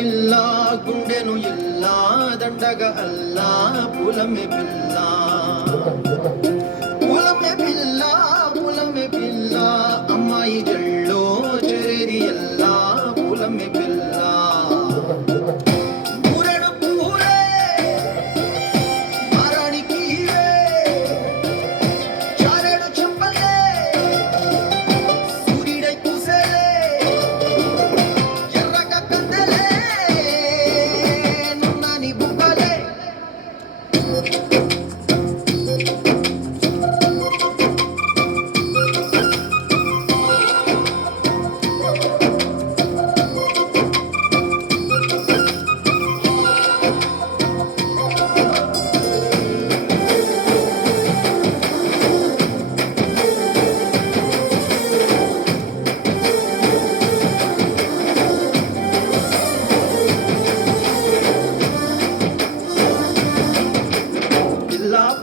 ಇಲ್ಲ ಗುಂಡೆನು ಇಲ್ಲ ದಂಡಗ ಅಲ್ಲ ಪುಲಮೆ ಬಿಲ್ಲ ಪುಲಮೆ ಬಿಲ್ಲ ಪುಲಮೆ ಬಿಲ್ಲ ಅಮ್ಮಾಯಿ ಜಳ್ಳೋ ಚೆರಿಯಲ್ಲ ಪುಲಮೆ ಬಿಲ್ಲ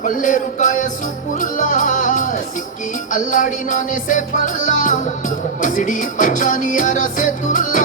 పల్లేరు కాయ సుపుల్లా సిక్కి అల్లాడి నానే సే పల్లా పసిడి పచ్చాని అరసే తుల్లా